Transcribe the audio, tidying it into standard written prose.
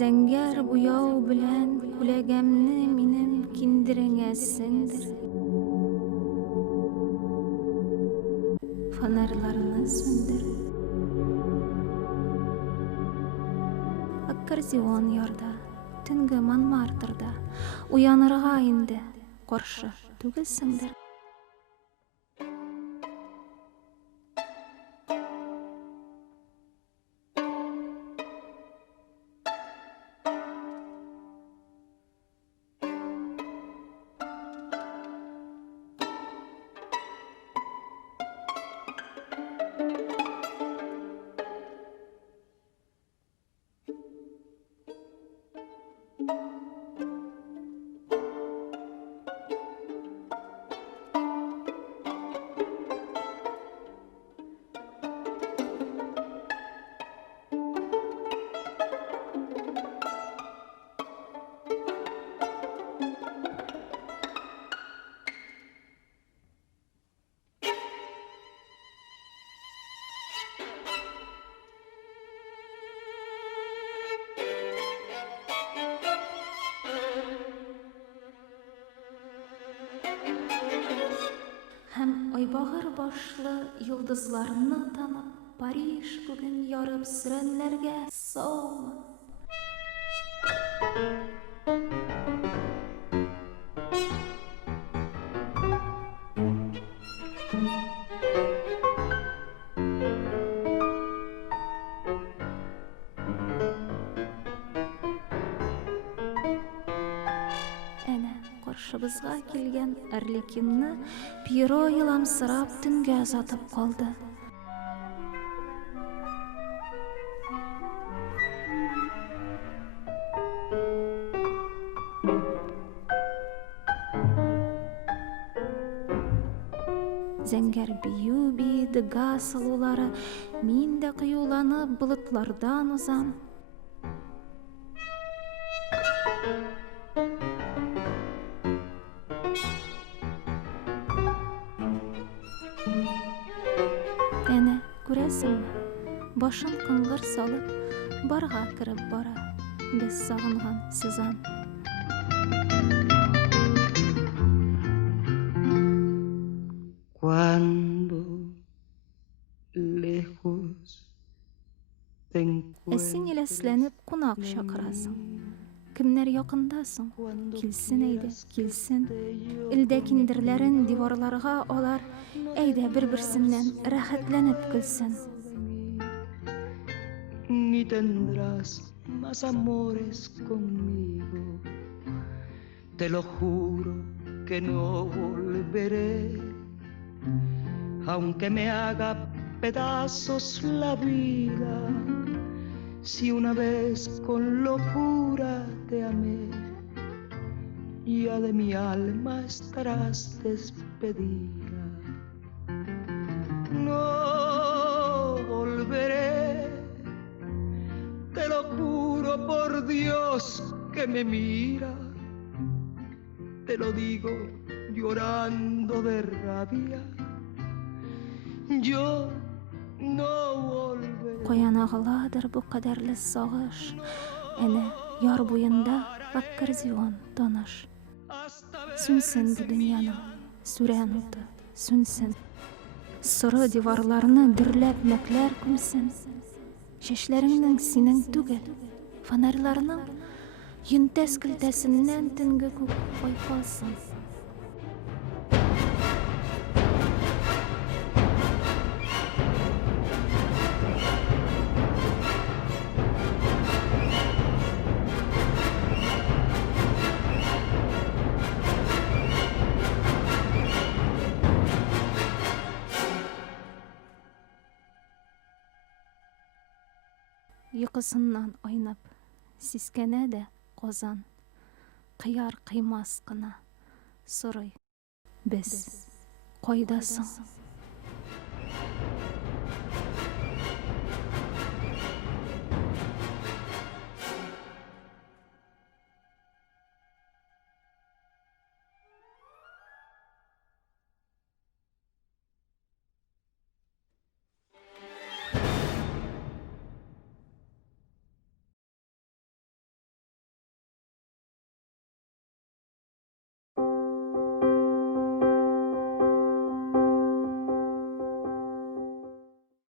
Зәңгәр буяу белән күләгәмне минем киндереңә сеңдер. Фонарьларны сөндер. Аккордеон ярда, төнге Монмартрда уянырга инде каршы түгелсеңдер. Һәм айбагыр башлы йолдызларны танып, Париж күген ярып сөрәнләргә саумы. Әнә каршыбызга килгән Арлекинны Пьеро еламсырап төнгә озатып калды. Зәңгәр бию биеде газ алулары, мин дә кыюланып болытлардан узам. Әнә, күрәсеңме, башын кыңгыр салып, барға кереп бара, без сагынган Сезанн. Cuando lejos te Син иләсләнеп кунак чакырасың. Кемнәр якында соң? Килсен әйдә, килсен. Илдә киндерләрен диварларга алар, әйдә бер-берсеннән рәхәтләнеп көлсен. ni tendrás más amores conmigo. Te lo juro que no volveré, aunque me haga pedazos la vida. Si una vez con locura te amé, ya de mi alma estarás despedida. No volveré, te lo juro por Dios que me mira. Te lo digo llorando de rabia. Yo no volveré. Каянагыладыр бу кадәрле сагыш. Әнә яр буенда аккордеон таныш. Сүнсен бу дөньяның сүрән уты, сүнсен. Соры диварларны дөрләп мәкләр күмсен. Чәчләреңнең синең түгел, фонарьларның йөнтәс көлтәсеннән төнге күк байкалсын. Йокысыннан айнап, сискәнә дә Казан, кыяр кыймас кына сорый. Без кайдасың?